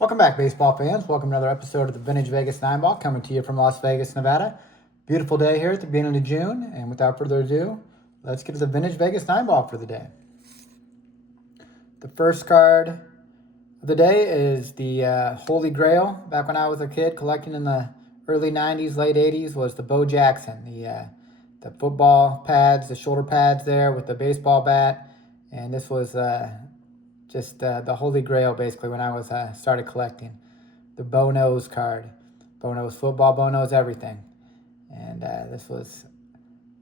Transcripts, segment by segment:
Welcome back, baseball fans. Welcome to another episode of the Vintage Vegas 9 Ball, coming to you from Las Vegas, Nevada. Beautiful day here at the beginning of June, and without further ado, let's get to the Vintage Vegas 9 Ball for the day. The first card of the day is the Holy Grail. Back when I was a kid, collecting in the early 90s, late 80s, was the Bo Jackson, the football pads, the shoulder pads there with the baseball bat, and this was just the Holy Grail, basically, when I was started collecting. The Bo Knows card. Bo knows football, Bo knows everything. And this was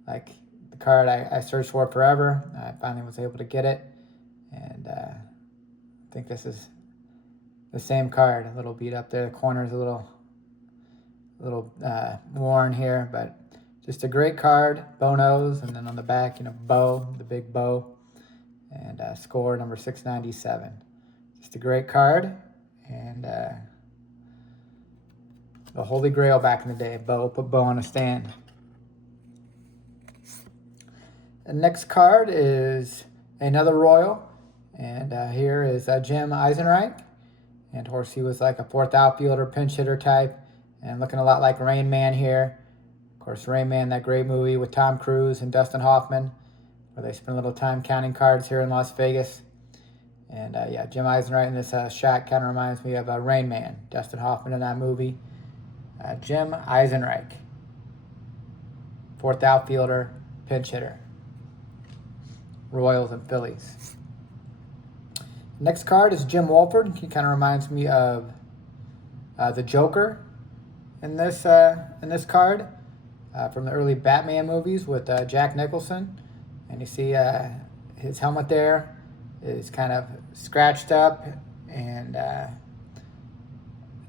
like the card I searched for forever. I finally was able to get it. And I think this is the same card. A little beat up there. The corner's a little worn here, but just a great card. Bo knows. And then on the back, Bo, the big Bo. And score number 697. Just a great card. And the Holy Grail back in the day. Put Bo on a stand. The next card is another Royal. And here is Jim Eisenreich. And of course, he was like a fourth outfielder, pinch hitter type. And looking a lot like Rain Man here. Of course, Rain Man, that great movie with Tom Cruise and Dustin Hoffman, where they spend a little time counting cards here in Las Vegas. And yeah, Jim Eisenreich in this shot kind of reminds me of Rain Man, Dustin Hoffman in that movie. Jim Eisenreich, fourth outfielder, pinch hitter. Royals and Phillies. Next card is Jim Wolford. He kind of reminds me of the Joker in this card from the early Batman movies with Jack Nicholson. And you see his helmet there is kind of scratched up and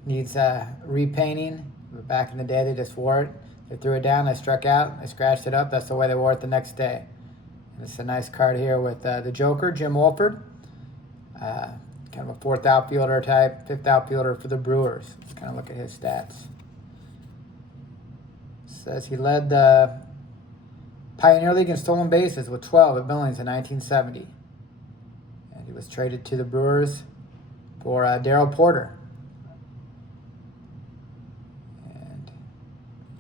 needs repainting. But back in the day, they just wore it. They threw it down, they struck out, they scratched it up. That's the way they wore it the next day. And it's a nice card here with the Joker, Jim Wolford. Kind of a fourth outfielder type, fifth outfielder for the Brewers. Let's kind of look at his stats. It says he led the Pioneer League in stolen bases with 12 at Billings in 1970. And he was traded to the Brewers for Darryl Porter. And,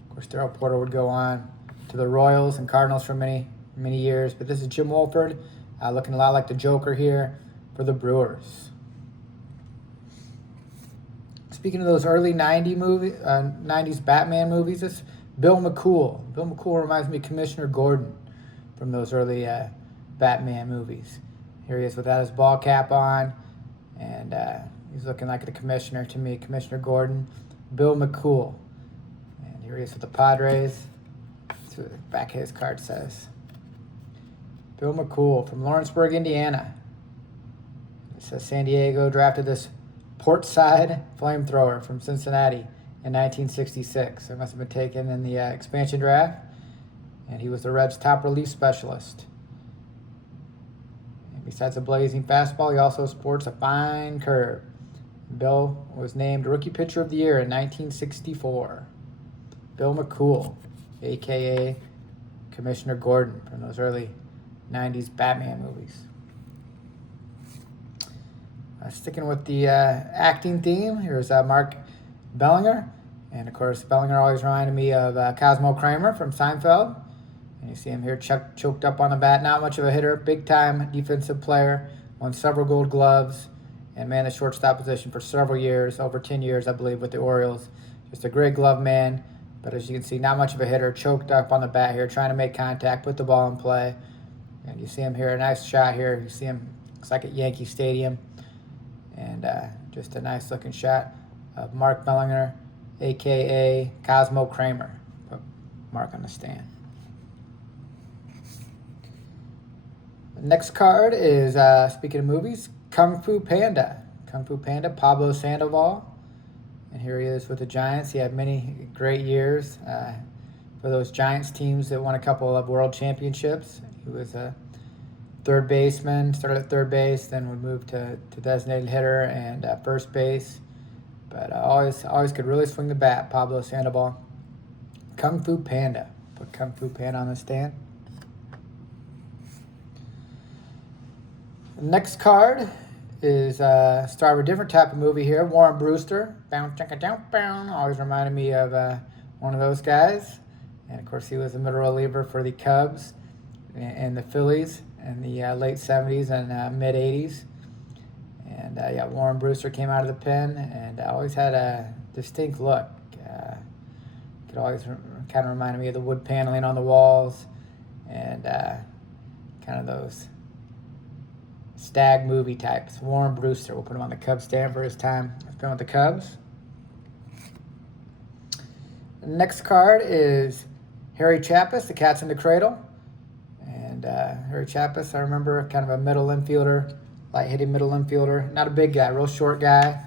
of course, Darryl Porter would go on to the Royals and Cardinals for many, many years. But this is Jim Wolford, looking a lot like the Joker here for the Brewers. Speaking of those early 90s Batman movies, this Bill McCool. Bill McCool reminds me of Commissioner Gordon from those early Batman movies. Here he is without his ball cap on, and he's looking like the commissioner to me, Commissioner Gordon. Bill McCool. And here he is with the Padres. That's what the back of his card says. Bill McCool from Lawrenceburg, Indiana. It says San Diego drafted this Portside flamethrower from Cincinnati in 1966. It must have been taken in the expansion draft. And he was the Reds' top relief specialist. And besides a blazing fastball, he also sports a fine curve. Bill was named Rookie Pitcher of the Year in 1964. Bill McCool, a.k.a. Commissioner Gordon from those early 90s Batman movies. Sticking with the acting theme, here's Mark Bellinger. And, of course, Bellinger always reminded me of Cosmo Kramer from Seinfeld. And you see him here choked up on the bat. Not much of a hitter, big-time defensive player. Won several gold gloves and managed shortstop position for several years, over 10 years, I believe, with the Orioles. Just a great glove man. But as you can see, not much of a hitter, choked up on the bat here, trying to make contact, put the ball in play. And you see him here, a nice shot here. You see him, looks like at Yankee Stadium. And just a nice-looking shot of Mark Bellinger, a.k.a. Cosmo Kramer. Put Mark on the stand. The next card is, speaking of movies, Kung Fu Panda. Kung Fu Panda, Pablo Sandoval. And here he is with the Giants. He had many great years for those Giants teams that won a couple of world championships. He was a third baseman, started at third base, then would move to designated hitter and first base. But always could really swing the bat, Pablo Sandoval. Kung Fu Panda. Put Kung Fu Panda on the stand. The next card is star of a different type of movie here. Warren Brewster. Always reminded me of one of those guys. And of course, he was a middle reliever for the Cubs and the Phillies in the late 70s and mid 80s. And yeah, Warren Brewster came out of the pen and always had a distinct look. Could always kind of reminded me of the wood paneling on the walls and kind of those stag movie types. Warren Brewster. We'll put him on the Cubs stand for his time spent with the Cubs. The next card is Harry Chappis, the Cat's in the Cradle. And Harry Chappis, I remember, kind of a middle infielder, light-hitting middle infielder. Not a big guy, real short guy.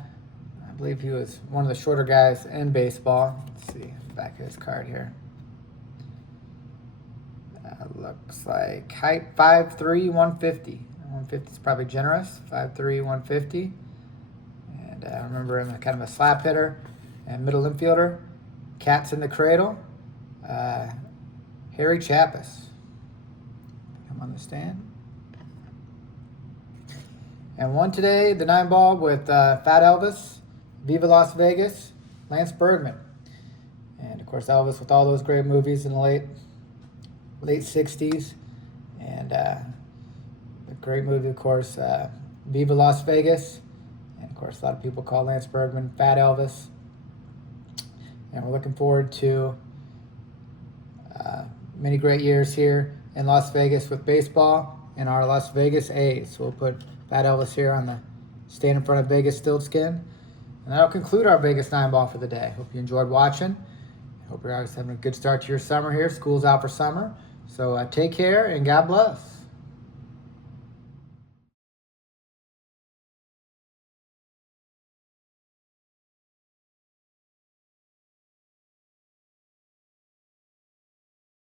I believe he was one of the shorter guys in baseball. Let's see the back of his card here. Looks like height 5'3", 150. 150 is probably generous. 5'3", 150. And I remember him kind of a slap hitter and middle infielder. Cat's in the Cradle. Harry Chappis. Come on the stand. And one today, the 9-ball with Fat Elvis, Viva Las Vegas, Lance Bergman. And of course, Elvis with all those great movies in the late 60s. And a great movie, of course, Viva Las Vegas. And of course, a lot of people call Lance Bergman Fat Elvis. And we're looking forward to many great years here in Las Vegas with baseball and our Las Vegas A's. So we'll put Fat Elvis here on the stand in front of VEGASTILTSKIN. And that'll conclude our Vegas 9-ball for the day. Hope you enjoyed watching. Hope you're always having a good start to your summer here. School's out for summer. So take care and God bless.